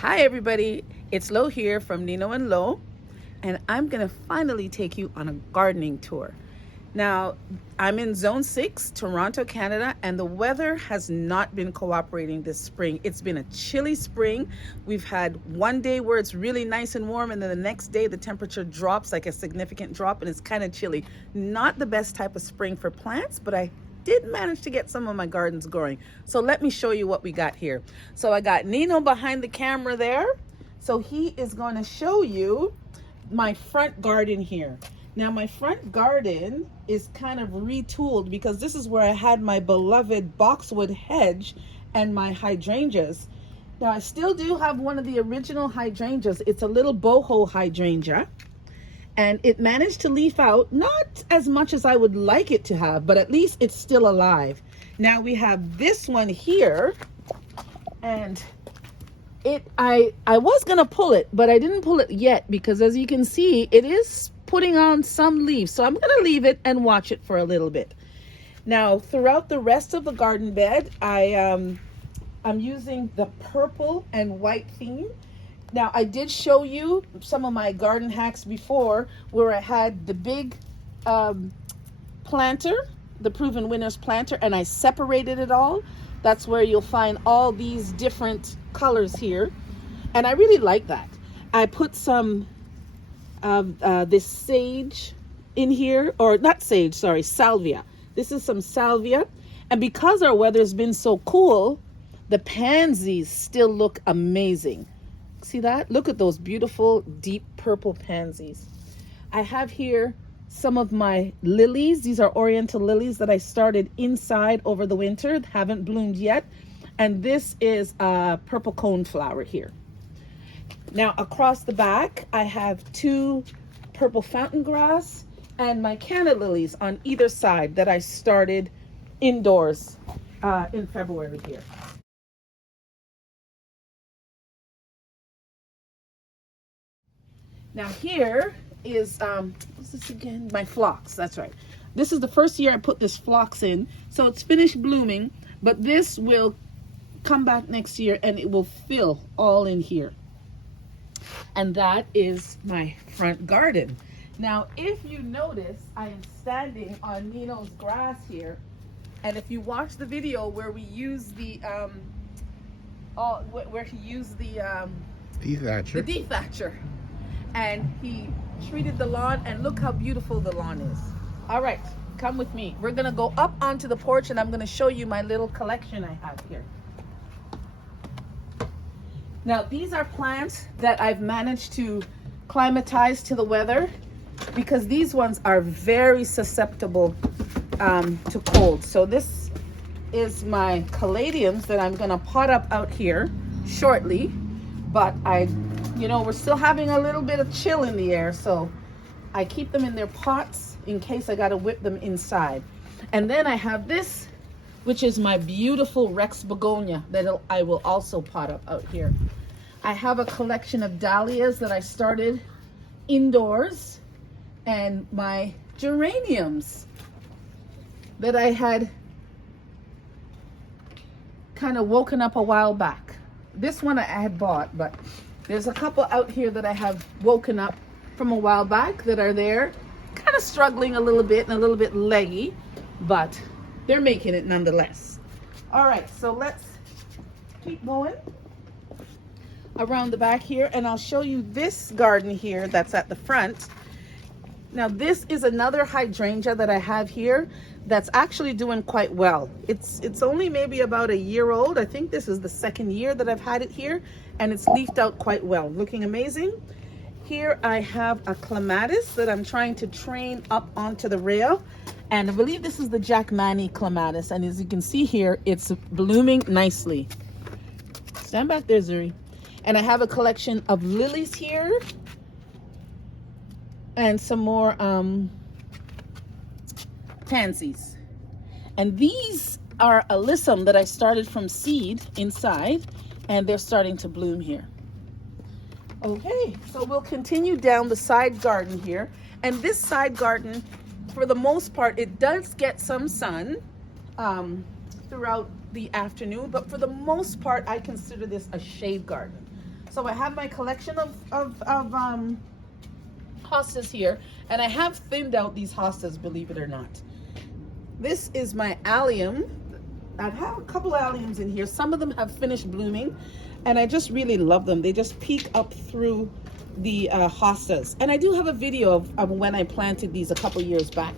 Hi everybody, it's Lo here from Nino and Lo, and I'm gonna finally take you on a gardening tour. Now, I'm in Zone 6, Toronto, Canada, and the weather has not been cooperating this spring. It's been a chilly spring. We've had one day where it's really nice and warm, and then the next day the temperature drops, like a significant drop, and it's kind of chilly. Not the best type of spring for plants, but I did manage to get some of my gardens growing. So let me show you what we got here. So I got Nino behind the camera there. So he is going to show you my front garden here. Now my front garden is kind of retooled because this is where I had my beloved boxwood hedge and my hydrangeas. Now I still do have one of the original hydrangeas. It's a little boho hydrangea. And it managed to leaf out, not as much as I would like it to have, but at least it's still alive. Now we have this one here, and I was gonna pull it, but I didn't pull it yet because as you can see, it is putting on some leaves. So I'm gonna leave it and watch it for a little bit. Now, throughout the rest of the garden bed, I'm using the purple and white theme. Now, I did show you some of my garden hacks before where I had the big planter, the Proven Winners planter, and I separated it all. That's where you'll find all these different colors here. And I really like that. I put some of this sage in here, or not sage, sorry, salvia. This is some salvia. And because our weather's been so cool, the pansies still look amazing. See that? Look at those beautiful deep purple pansies. I have here some of my lilies. These are oriental lilies that I started inside over the winter, haven't bloomed yet. And this is a purple coneflower here. Now across the back, I have two purple fountain grass and my canna lilies on either side that I started indoors in February here. Now here is, what's this again? My phlox, that's right. This is the first year I put this phlox in. So it's finished blooming, but this will come back next year and it will fill all in here. And that is my front garden. Now, if you notice, I am standing on Nino's grass here. And if you watch the video where we use the, where he used the dethatcher. And he treated the lawn, and look how beautiful the lawn is. All right, come with me. We're gonna go up onto the porch and I'm gonna show you my little collection I have here. Now, these are plants that I've managed to climatize to the weather because these ones are very susceptible to cold. So this is my caladiums that I'm gonna pot up out here shortly, but you know, we're still having a little bit of chill in the air, so I keep them in their pots in case I gotta whip them inside. And then I have this, which is my beautiful Rex begonia that I will also pot up out here. I have a collection of dahlias that I started indoors, and my geraniums that I had kind of woken up a while back. This one I had bought, but there's a couple out here that I have woken up from a while back that are there, kind of struggling a little bit and a little bit leggy, but they're making it nonetheless. All right, so let's keep going around the back here, and I'll show you this garden here that's at the front. Now, this is another hydrangea that I have here that's actually doing quite well. It's only maybe about a year old. I think this is the second year that I've had it here, and it's leafed out quite well, looking amazing. Here I have a clematis that I'm trying to train up onto the rail, and I believe this is the Jackmani clematis, and as you can see here, it's blooming nicely. Stand back there, Zuri. And I have a collection of lilies here and some more pansies. And these are alyssum that I started from seed inside, and they're starting to bloom here. Okay, so we'll continue down the side garden here. And this side garden, for the most part, it does get some sun throughout the afternoon, but for the most part, I consider this a shade garden. So I have my collection of hostas here, and I have thinned out these hostas, believe it or not. This is my allium. I have a couple alliums in here. Some of them have finished blooming, and I just really love them. They just peek up through the hostas. And I do have a video of when I planted these a couple years back.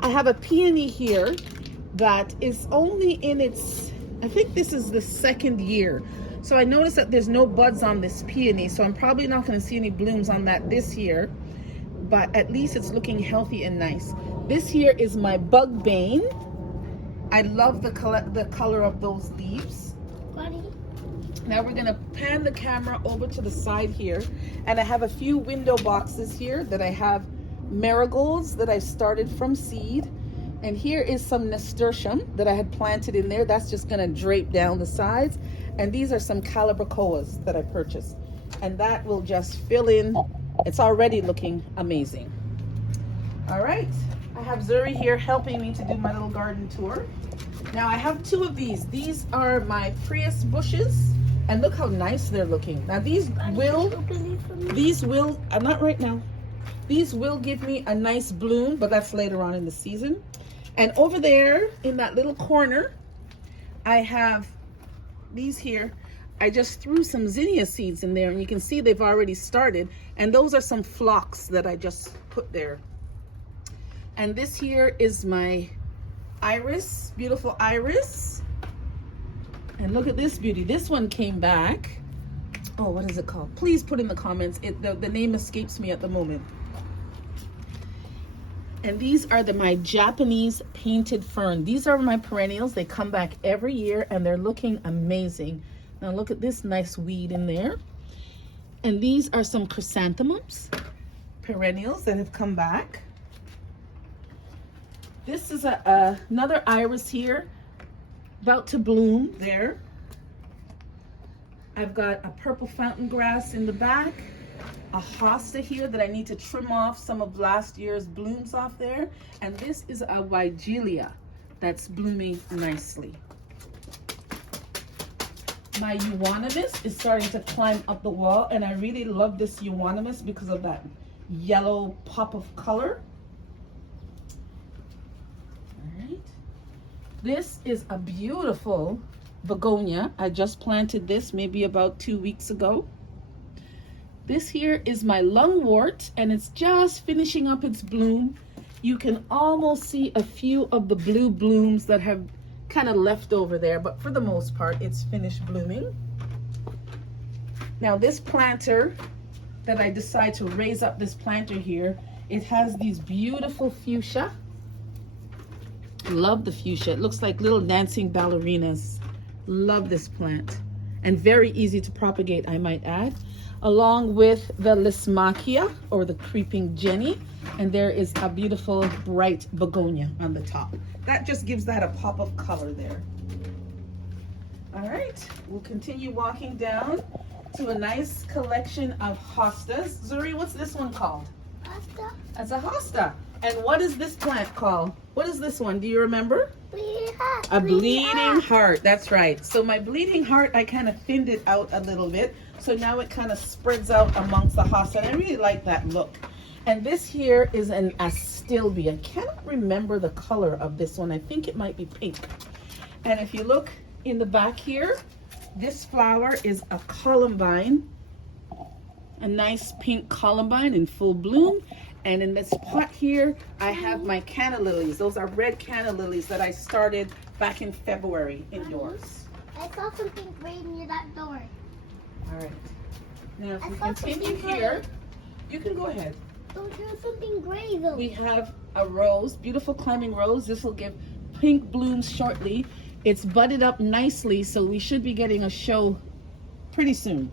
I have a peony here that is only in its, I think this is the second year. So I noticed that there's no buds on this peony, so I'm probably not going to see any blooms on that this year, but at least it's looking healthy and nice. This here is my bug bane. I love the color of those leaves. Buddy. Now we're going to pan the camera over to the side here, and I have a few window boxes here that I have marigolds that I started from seed. And here is some nasturtium that I had planted in there. That's just going to drape down the sides. And these are some calibrachoas that I purchased. And that will just fill in. It's already looking amazing. All right. I have Zuri here helping me to do my little garden tour. Now I have two of these. These are my Prius bushes. And look how nice they're looking. Now these will, not right now. These will give me a nice bloom, but that's later on in the season. And over there in that little corner, I have these here. I just threw some zinnia seeds in there, and you can see they've already started. And those are some phlox that I just put there. And this here is my iris, beautiful iris. And look at this beauty. This one came back. Oh, what is it called? Please put in the comments. The name escapes me at the moment. And these are my Japanese painted fern. These are my perennials. They come back every year, and they're looking amazing. Now look at this nice weed in there. And these are some chrysanthemums, perennials that have come back. This is another iris here, about to bloom there. I've got a purple fountain grass in the back, a hosta here that I need to trim off some of last year's blooms off there. And this is a Weigelia that's blooming nicely. My euonymus is starting to climb up the wall, and I really love this euonymus because of that yellow pop of color. All right. This is a beautiful begonia. I just planted this maybe about 2 weeks ago. This here is my lungwort, and it's just finishing up its bloom. You can almost see a few of the blue blooms that have kind of left over there, but for the most part, it's finished blooming. Now this planter that I decide to raise up, this planter here, it has these beautiful fuchsia. Love the fuchsia. It looks like little dancing ballerinas. Love this plant, and very easy to propagate, I might add, along with the Lismachia, or the creeping Jenny. And there is a beautiful bright begonia on the top. That just gives that a pop of color there. All right, we'll continue walking down to a nice collection of hostas. Zuri, what's this one called? Hosta. That's a hosta. And what is this plant called? What is this one? Do you remember? Bleeding heart. A bleeding heart. That's right. So my bleeding heart, I kind of thinned it out a little bit. So now it kind of spreads out amongst the hosta. And I really like that look. And this here is an astilbe. I cannot remember the color of this one. I think it might be pink. And if you look in the back here, this flower is a columbine, a nice pink columbine in full bloom. And in this pot here, I have my canna lilies. Those are red canna lilies that I started back in February indoors. I saw something gray near that door. All right. Now, if we continue here, you can go ahead. There's something gray though. We have a rose, beautiful climbing rose. This will give pink blooms shortly. It's budded up nicely, so we should be getting a show pretty soon.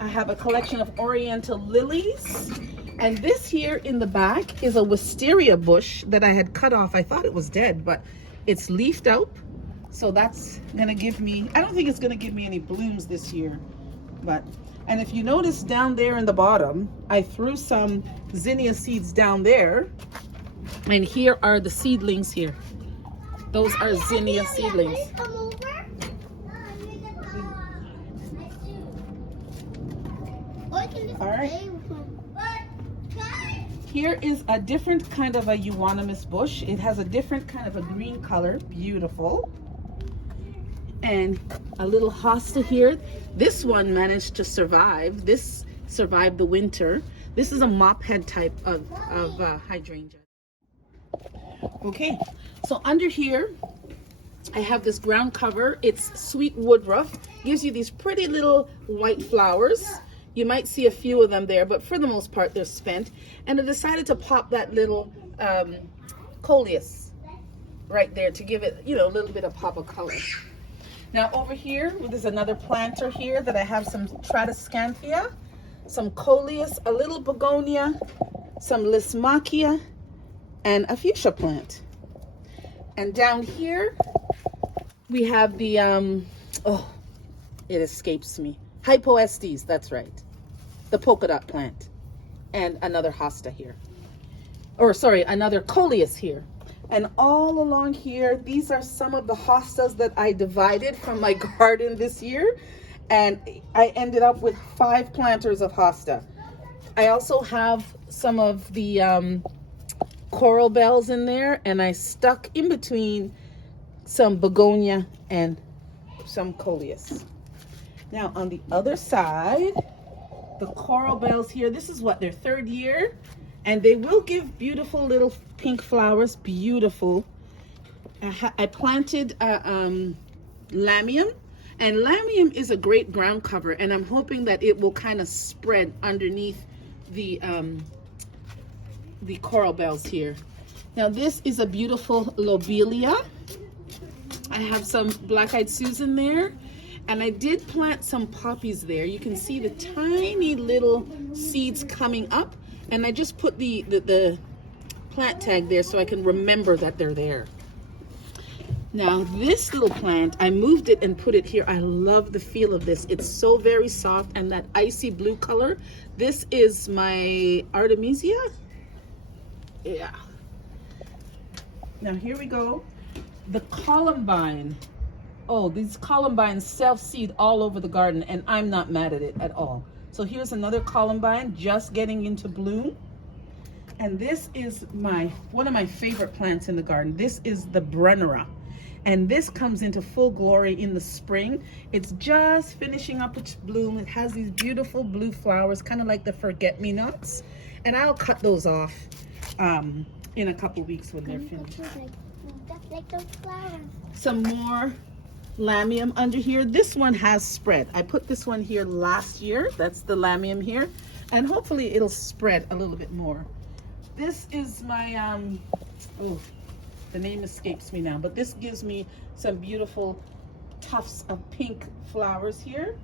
I have a collection of oriental lilies. And this here in the back is a wisteria bush that I had cut off. I thought it was dead, but it's leafed out. So that's gonna give me, I don't think it's gonna give me any blooms this year, but, and if you notice down there in the bottom, I threw some zinnia seeds down there, and here are the seedlings here. Those are zinnia seedlings. All right. Here is a different kind of a euonymus bush. It has a different kind of a green color. Beautiful. And a little hosta here. This one managed to survive. This survived the winter. This is a mop head type of hydrangea. Okay, so under here, I have this ground cover. It's sweet woodruff. Gives you these pretty little white flowers. You might see a few of them there, but for the most part, they're spent. And I decided to pop that little coleus right there to give it, you know, a little bit of pop of color. Now over here, there's another planter here that I have some Tradescanthia, some coleus, a little begonia, some Lismachia, and a fuchsia plant. And down here, we have the, oh, it escapes me. Hypoestes, that's right. The polka dot plant. And another hosta here. Or sorry, another coleus here. And all along here, these are some of the hostas that I divided from my garden this year. And I ended up with 5 planters of hosta. I also have some of the coral bells in there. And I stuck in between some begonia and some coleus. Now on the other side, the coral bells here, this is what, their 3rd year, and they will give beautiful little pink flowers, beautiful. I planted lamium, and lamium is a great ground cover, and I'm hoping that it will kind of spread underneath the coral bells here. Now this is a beautiful lobelia. I have some black-eyed Susan there. And I did plant some poppies there. You can see the tiny little seeds coming up. And I just put the plant tag there so I can remember that they're there. Now this little plant, I moved it and put it here. I love the feel of this. It's so very soft and that icy blue color. This is my Artemisia. Yeah. Now here we go. The columbine. Oh, these columbines self-seed all over the garden, and I'm not mad at it at all. So here's another columbine just getting into bloom. And this is one of my favorite plants in the garden. This is the Brennera. And this comes into full glory in the spring. It's just finishing up its bloom. It has these beautiful blue flowers, kind of like the forget-me-nots. And I'll cut those off in a couple weeks when they're finished. Like those flowers. Some more lamium under here. This one has spread. I put this one here last year. That's the lamium here. And hopefully it'll spread a little bit more. This is my, oh, the name escapes me now, but this gives me some beautiful tufts of pink flowers here.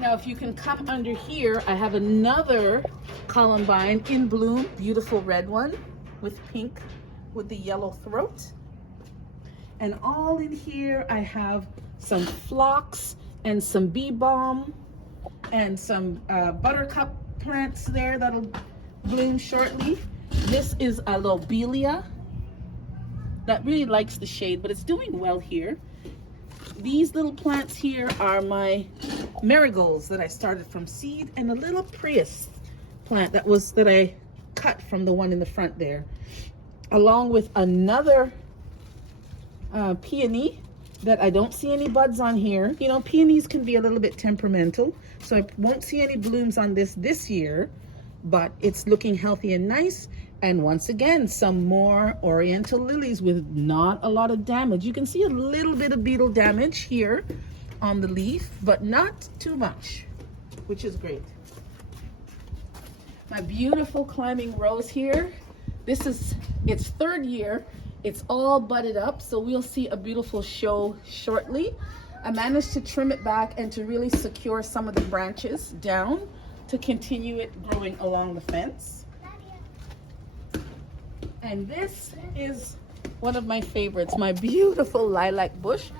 Now, if you can come under here, I have another columbine in bloom, beautiful red one with pink with the yellow throat. And all in here, I have some phlox and some bee balm and some buttercup plants there that'll bloom shortly. This is a lobelia that really likes the shade, but it's doing well here. These little plants here are my marigolds that I started from seed, and a little Prius plant that I cut from the one in the front there, along with another peony that I don't see any buds on here. You know, peonies can be a little bit temperamental, so I won't see any blooms on this year, but it's looking healthy and nice. And once again, some more oriental lilies with not a lot of damage. You can see a little bit of beetle damage here on the leaf, but not too much, which is great. My beautiful climbing rose here. This is its 3rd year. It's all budded up, so we'll see a beautiful show shortly. I managed to trim it back and to really secure some of the branches down to continue it growing along the fence. And this is one of my favorites, my beautiful lilac bush.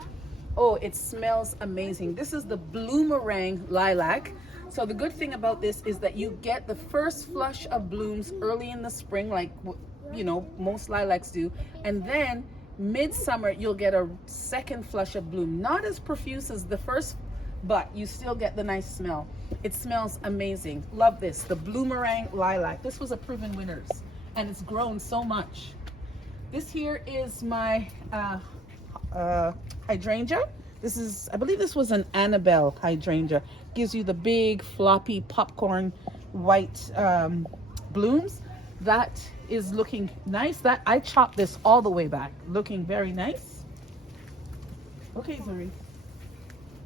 Oh, it smells amazing. This is the bloomerang lilac. So the good thing about this is that you get the first flush of blooms early in the spring, like, you know, most lilacs do. And then midsummer, you'll get a second flush of bloom. Not as profuse as the first but you still get the nice smell. It smells amazing. Love this, the Bloomerang Lilac. This was a proven winners, and it's grown so much. This here is my hydrangea. This is, I believe this was an Annabelle hydrangea. Gives you the big floppy popcorn white blooms. That is looking nice. That I chopped this all the way back, looking very nice. Okay, Zuri,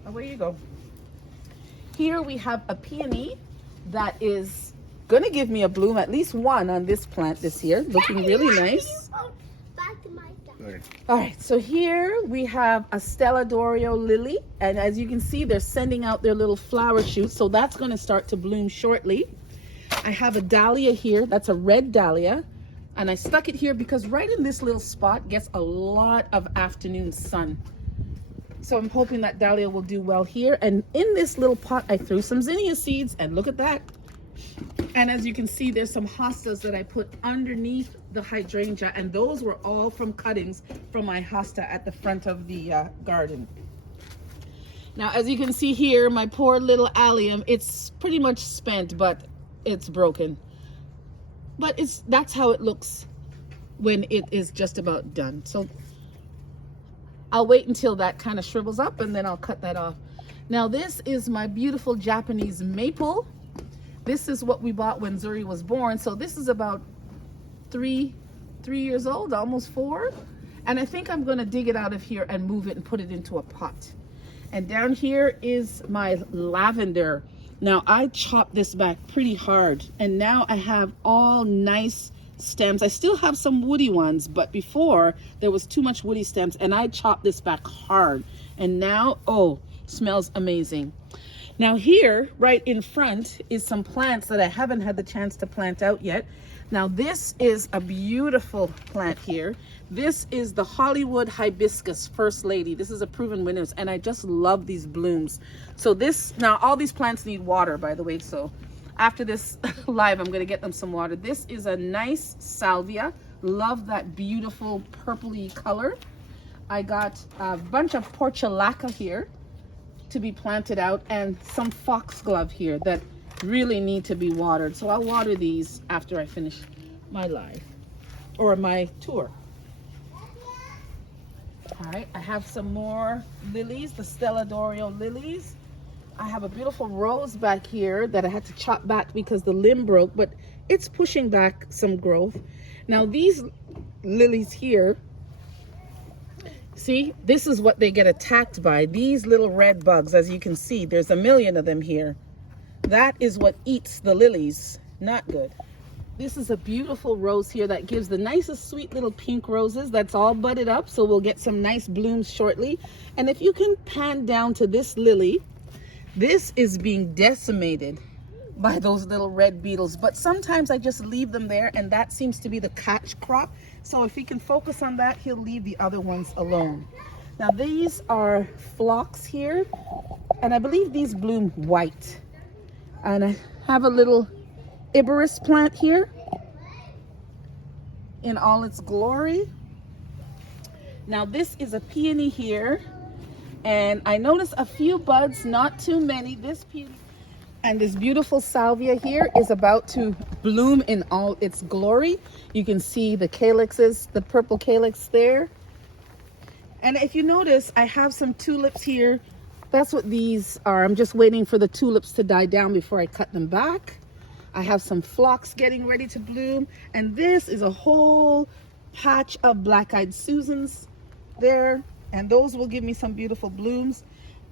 away you go. Here we have a peony that is gonna give me a bloom, at least one on this plant this year, looking really nice. All right, so here we have a Stella D'Orio lily, and as you can see, they're sending out their little flower shoots, so that's going to start to bloom shortly. I have a dahlia here. That's a red dahlia, and I stuck it here because right in this little spot gets a lot of afternoon sun. So I'm hoping that dahlia will do well here. And in this little pot, I threw some zinnia seeds, and look at that. And as you can see, there's some hostas that I put underneath the hydrangea, and those were all from cuttings from my hosta at the front of the garden. Now, as you can see here, my poor little allium, it's pretty much spent, but it's broken. But that's how it looks when it is just about done. So I'll wait until that kind of shrivels up, and then I'll cut that off. Now, this is my beautiful Japanese maple. This is what we bought when Zuri was born. So this is about three years old, almost 4. And I think I'm going to dig it out of here and move it and put it into a pot. And down here is my lavender. Now I chopped this back pretty hard, and now I have all nice stems. I still have some woody ones, but before there was too much woody stems, and I chopped this back hard. And now, oh, smells amazing. Now here, right in front, is some plants that I haven't had the chance to plant out yet. Now this is a beautiful plant here. This is the Hollywood hibiscus First Lady. This is a proven winners, and I just love these blooms. So now all these plants need water, by the way, so after this live, I'm gonna get them some water. This is a nice salvia. Love that beautiful purpley color. I got a bunch of portulaca here to be planted out, and some foxglove here that really need to be watered. So I'll water these after I finish my live or my tour. All right, I have some more lilies, the Stella D'Orio lilies. I have a beautiful rose back here that I had to chop back because the limb broke, but it's pushing back some growth. Now these lilies here, see, this is what they get attacked by, these little red bugs. As you can see, there's a million of them here. That is what eats the lilies. Not good. This is a beautiful rose here that gives the nicest sweet little pink roses. That's all budded up, so we'll get some nice blooms shortly. And if you can pan down to this lily, this is being decimated by those little red beetles, but sometimes I just leave them there, and that seems to be the catch crop. So if he can focus on that, he'll leave the other ones alone. Now these are phlox here, and I believe these bloom white. And I have a little Iberis plant here in all its glory. Now this is a peony here, and I noticed a few buds, not too many. This peony and this beautiful salvia here is about to bloom in all its glory. You can see the calyxes, the purple calyx there. And if you notice, I have some tulips here. That's what these are. I'm just waiting for the tulips to die down before I cut them back. I have some phlox getting ready to bloom. And this is a whole patch of black-eyed Susans there. And those will give me some beautiful blooms.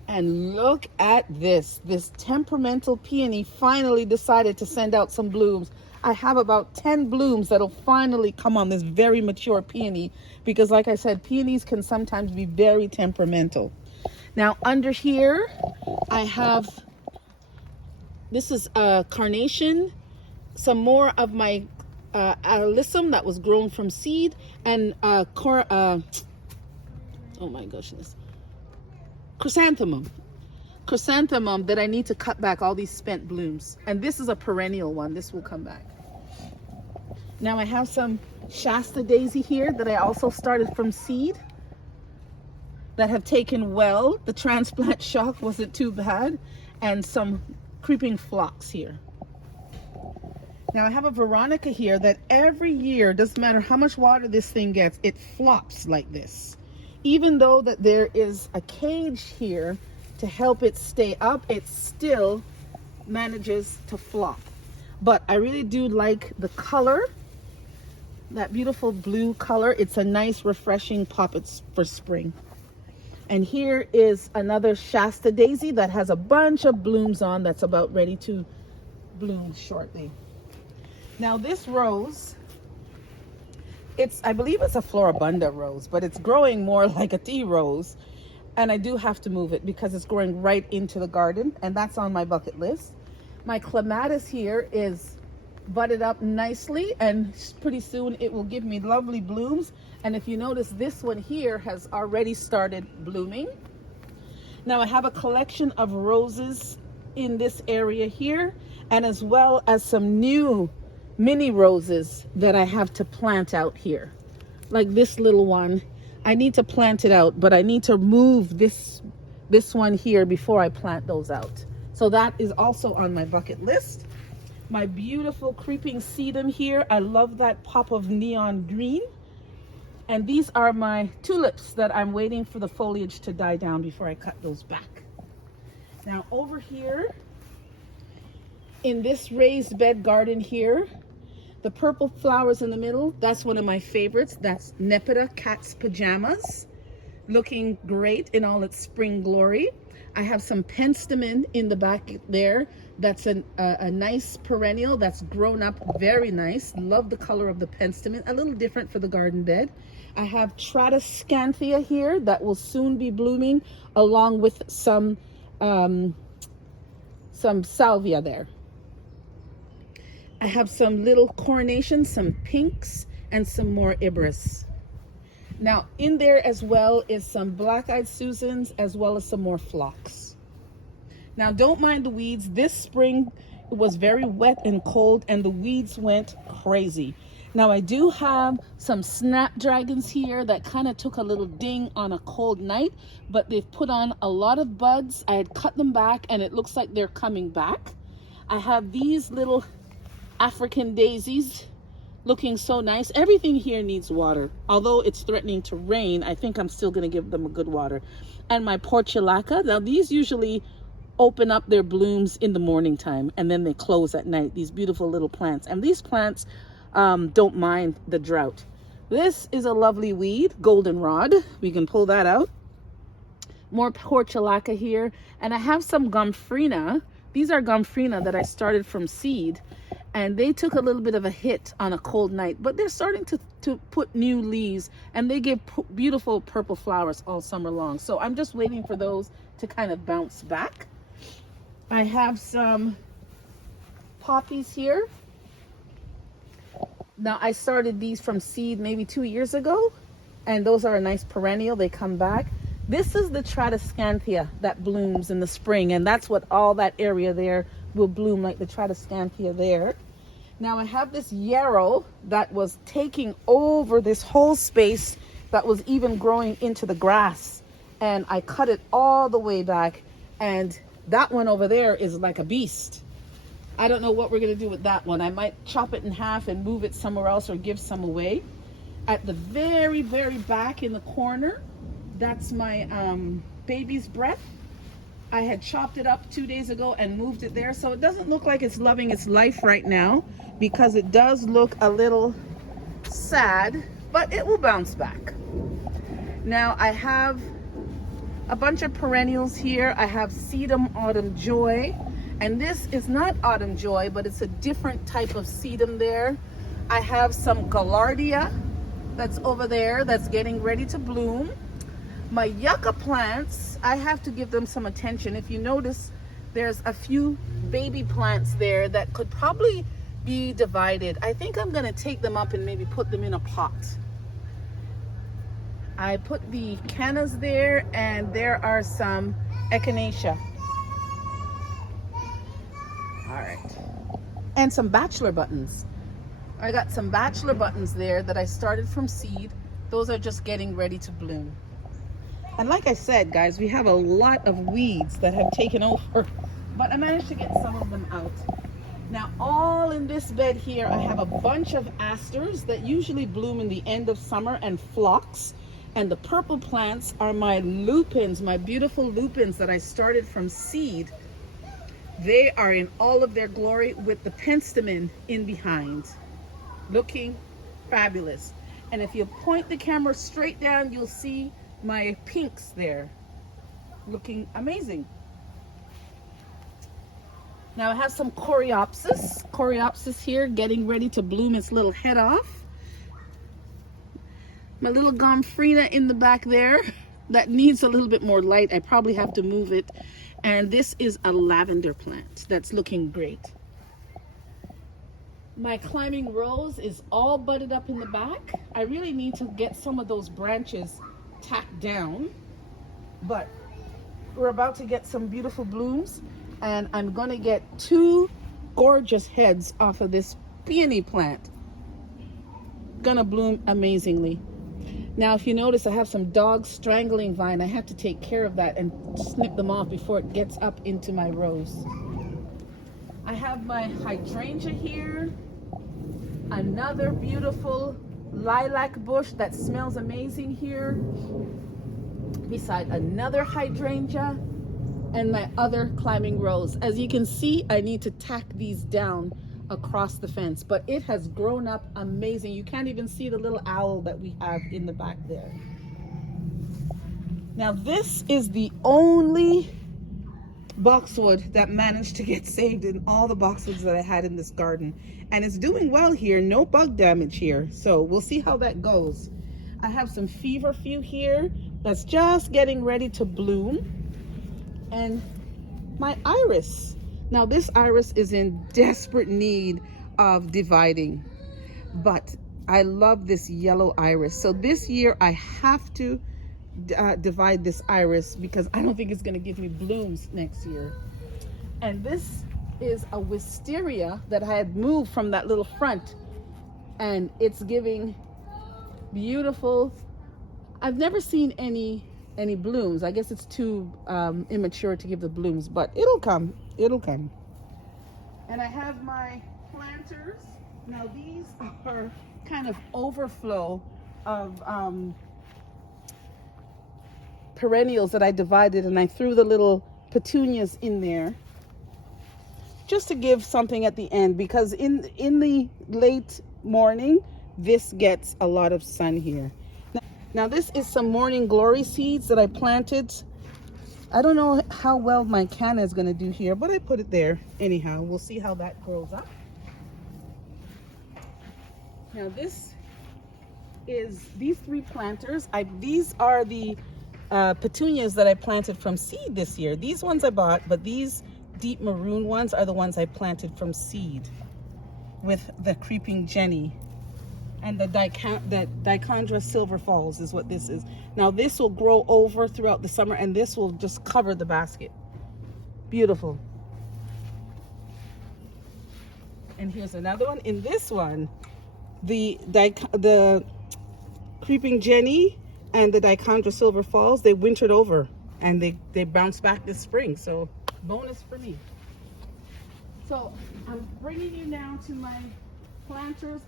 And look at this. This temperamental peony finally decided to send out some blooms. I have about 10 blooms that'll finally come on this very mature peony, because like I said, peonies can sometimes be very temperamental. Now under here, I have, this is a carnation, some more of my alyssum that was grown from seed, and oh my goodness, chrysanthemum that I need to cut back all these spent blooms. And this is a perennial one. This will come back. Now I have some Shasta daisy here that I also started from seed. that have taken well. The transplant shock wasn't too bad. And some creeping phlox here. Now I have a Veronica here that every year, doesn't matter how much water this thing gets, it flops like this. Even though that there is a cage here to help it stay up, it still manages to flop. But I really do like the color, that beautiful blue color. It's a nice refreshing pop for spring. And here is another Shasta daisy that has a bunch of blooms on, that's about ready to bloom shortly. Now this rose, I believe it's a Floribunda rose, but it's growing more like a tea rose. And I do have to move it because it's growing right into the garden, and that's on my bucket list. My clematis here is budded up nicely, and pretty soon it will give me lovely blooms. And if you notice, this one here has already started blooming. Now I have a collection of roses in this area here, and as well as some new mini roses that I have to plant out here. Like this little one, I need to plant it out, but I need to move this one here before I plant those out. So that is also on my bucket list. My beautiful creeping sedum here. I love that pop of neon green. And these are my tulips that I'm waiting for the foliage to die down before I cut those back. Now over here in this raised bed garden here, the purple flowers in the middle, that's one of my favorites. That's Nepeta Cat's Pajamas, looking great in all its spring glory. I have some penstemon in the back there. That's a nice perennial that's grown up very nice. Love the color of the penstemon, a little different for the garden bed. I have Tradescanthia here that will soon be blooming, along with some salvia there. I have some little coronations, some pinks, and some more ibris. Now in there as well is some black-eyed Susans, as well as some more phlox. Now don't mind the weeds. This spring it was very wet and cold, and the weeds went crazy. Now I do have some snapdragons here that kind of took a little ding on a cold night, but they've put on a lot of buds. I had cut them back, and it looks like they're coming back. I have these little African daisies looking so nice. Everything here needs water. Although it's threatening to rain, I think I'm still going to give them a good water. And my portulaca, now these usually open up their blooms in the morning time, and then they close at night. These beautiful little plants. And these plants don't mind the drought. This is a lovely weed, goldenrod. We can pull that out. More portulaca here. And I have some gomphrena. These are gomphrena that I started from seed, and they took a little bit of a hit on a cold night, but they're starting to put new leaves, and they give beautiful purple flowers all summer long. So I'm just waiting for those to kind of bounce back. I have some poppies here. Now I started these from seed maybe 2 years ago, and those are a nice perennial. They come back. This is the Tradescanthia that blooms in the spring, and that's what all that area there will bloom, like the Tradescanthia there. Now I have this yarrow that was taking over this whole space that was even growing into the grass, and I cut it all the way back, and that one over there is like a beast. I don't know what we're going to do with that one. I might chop it in half and move it somewhere else or give some away. At the very, very back in the corner, that's my baby's breath. I had chopped it up 2 days ago and moved it there. So it doesn't look like it's loving its life right now, because it does look a little sad, but it will bounce back. Now I have a bunch of perennials here. I have Sedum Autumn Joy, and this is not Autumn Joy, but it's a different type of sedum there. I have some Gaillardia that's over there that's getting ready to bloom. My yucca plants, I have to give them some attention. If you notice, there's a few baby plants there that could probably be divided. I think I'm going to take them up and maybe put them in a pot. I put the cannas there, and there are some echinacea. All right. And some bachelor buttons. I got some bachelor buttons there that I started from seed. Those are just getting ready to bloom. And like I said, guys, we have a lot of weeds that have taken over, but I managed to get some of them out. Now, all in this bed here, I have a bunch of asters that usually bloom in the end of summer, and phlox. And the purple plants are my lupins, my beautiful lupins that I started from seed. They are in all of their glory with the penstemon in behind, looking fabulous. And if you point the camera straight down, you'll see my pinks there, looking amazing. Now I have some coreopsis here, getting ready to bloom its little head off. My little gomphrena in the back there, that needs a little bit more light. I probably have to move it. And this is a lavender plant that's looking great. My climbing rose is all budded up in the back. I really need to get some of those branches tacked down, but we're about to get some beautiful blooms, and I'm gonna get 2 gorgeous heads off of this peony plant. Gonna bloom amazingly. Now, if you notice, I have some dog strangling vine. I have to take care of that and snip them off before it gets up into my rose. I have my hydrangea here, another beautiful lilac bush that smells amazing here, beside another hydrangea and my other climbing rose. As you can see, I need to tack these down across the fence, but it has grown up amazing. You can't even see the little owl that we have in the back there. Now, this is the only boxwood that managed to get saved in all the boxwoods that I had in this garden, and it's doing well here. No bug damage here, so we'll see how that goes. I have some feverfew here that's just getting ready to bloom, and my iris. Now, this iris is in desperate need of dividing, but I love this yellow iris. So this year I have to divide this iris because I don't think it's going to give me blooms next year. And this is a wisteria that I had moved from that little front, and it's giving beautiful. I've never seen any blooms. I guess it's too immature to give the blooms, but it'll come. And I have my planters. Now these are kind of overflow of perennials that I divided, and I threw the little petunias in there just to give something at the end, because in the late morning this gets a lot of sun here. Now this is some morning glory seeds that I planted. I don't know how well my canna is going to do here, but I put it there anyhow. We'll see how that grows up. Now this is these 3 planters. These are the petunias that I planted from seed this year. These ones I bought, but these deep maroon ones are the ones I planted from seed with the creeping Jenny. And the Dichondra Silver Falls is what this is. Now this will grow over throughout the summer, and this will just cover the basket. Beautiful. And here's another one. In this one, the creeping Jenny and the Dichondra Silver Falls, they wintered over and they bounced back this spring. So bonus for me. So I'm bringing you now to my planters.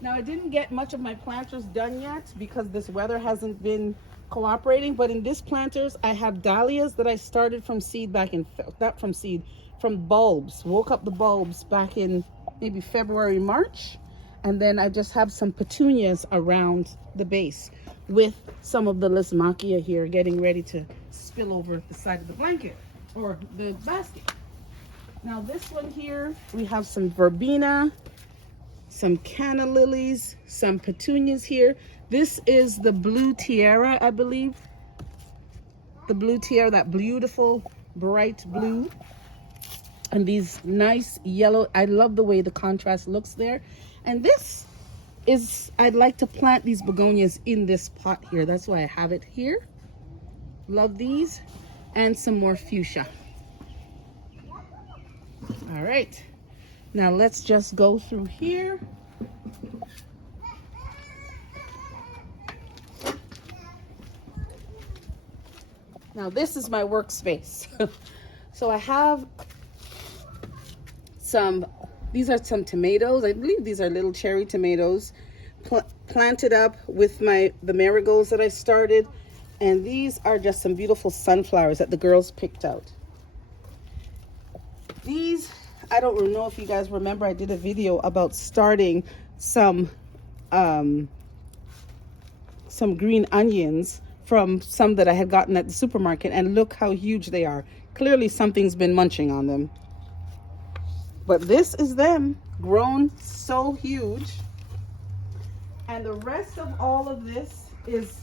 Now, I didn't get much of my planters done yet because this weather hasn't been cooperating, but in this planters, I have dahlias that I started from seed back in, not from seed, from bulbs. Woke up the bulbs back in maybe February, March. And then I just have some petunias around the base with some of the Lismachia here getting ready to spill over the side of the blanket or the basket. Now this one here, we have some verbena, some canna lilies, some petunias here. This is the blue tiara, I believe. The blue tiara, that beautiful bright blue. And these nice yellow, I love the way the contrast looks there. And this is, I'd like to plant these begonias in this pot here. That's why I have it here. Love these. And some more fuchsia. All right. Now let's just go through here. Now this is my workspace. So I have these are some tomatoes. I believe these are little cherry tomatoes planted up with the marigolds that I started. And these are just some beautiful sunflowers that the girls picked out. These, I don't know if you guys remember, I did a video about starting some green onions from some that I had gotten at the supermarket, and look how huge they are. Clearly something's been munching on them. But this is them grown so huge. And the rest of all of this is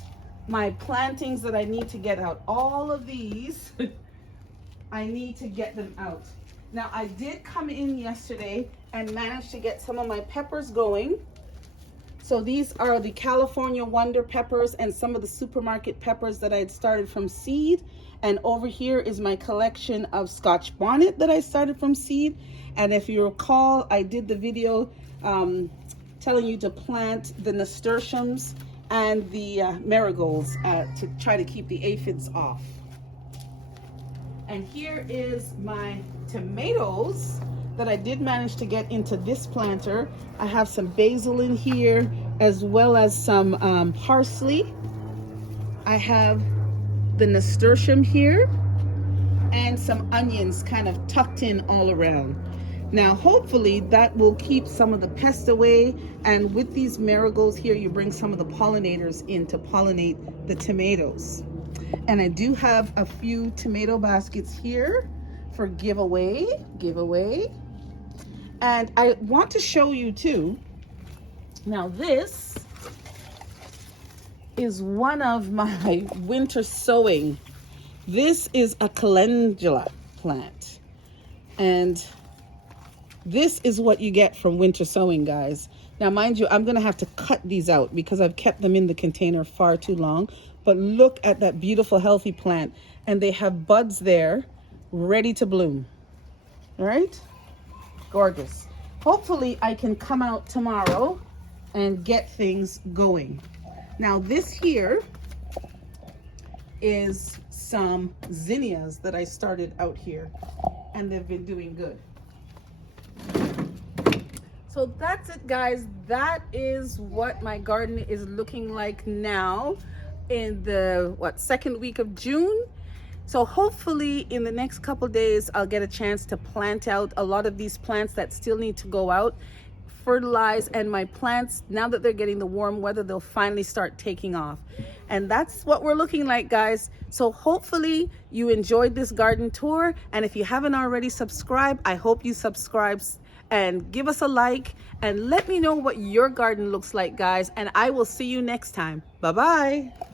my plantings that I need to get out. All of these, I need to get them out. Now I did come in yesterday and managed to get some of my peppers going. So these are the California Wonder peppers and some of the supermarket peppers that I had started from seed. And over here is my collection of Scotch bonnet that I started from seed. And if you recall, I did the video telling you to plant the nasturtiums and the marigolds to try to keep the aphids off. And here is my tomatoes that I did manage to get into this planter. I have some basil in here, as well as some parsley. I have the nasturtium here, and some onions kind of tucked in all around. Now, hopefully that will keep some of the pests away. And with these marigolds here, you bring some of the pollinators in to pollinate the tomatoes. And I do have a few tomato baskets here for giveaway. And I want to show you too. Now this is one of my winter sowing. This is a calendula plant. And this is what you get from winter sowing, guys. Now, mind you, I'm gonna have to cut these out because I've kept them in the container far too long. But look at that beautiful, healthy plant. And they have buds there ready to bloom. All right? Gorgeous. Hopefully I can come out tomorrow and get things going. Now this here is some zinnias that I started out here, and they've been doing good. So that's it, guys. That is what my garden is looking like now in the second week of June. So hopefully in the next couple days I'll get a chance to plant out a lot of these plants that still need to go out, fertilize, and my plants, now that they're getting the warm weather, they'll finally start taking off. And that's what we're looking like, guys. So hopefully you enjoyed this garden tour, and if you haven't already subscribed, I hope you subscribe and give us a like and let me know what your garden looks like, guys, and I will see you next time. Bye-bye.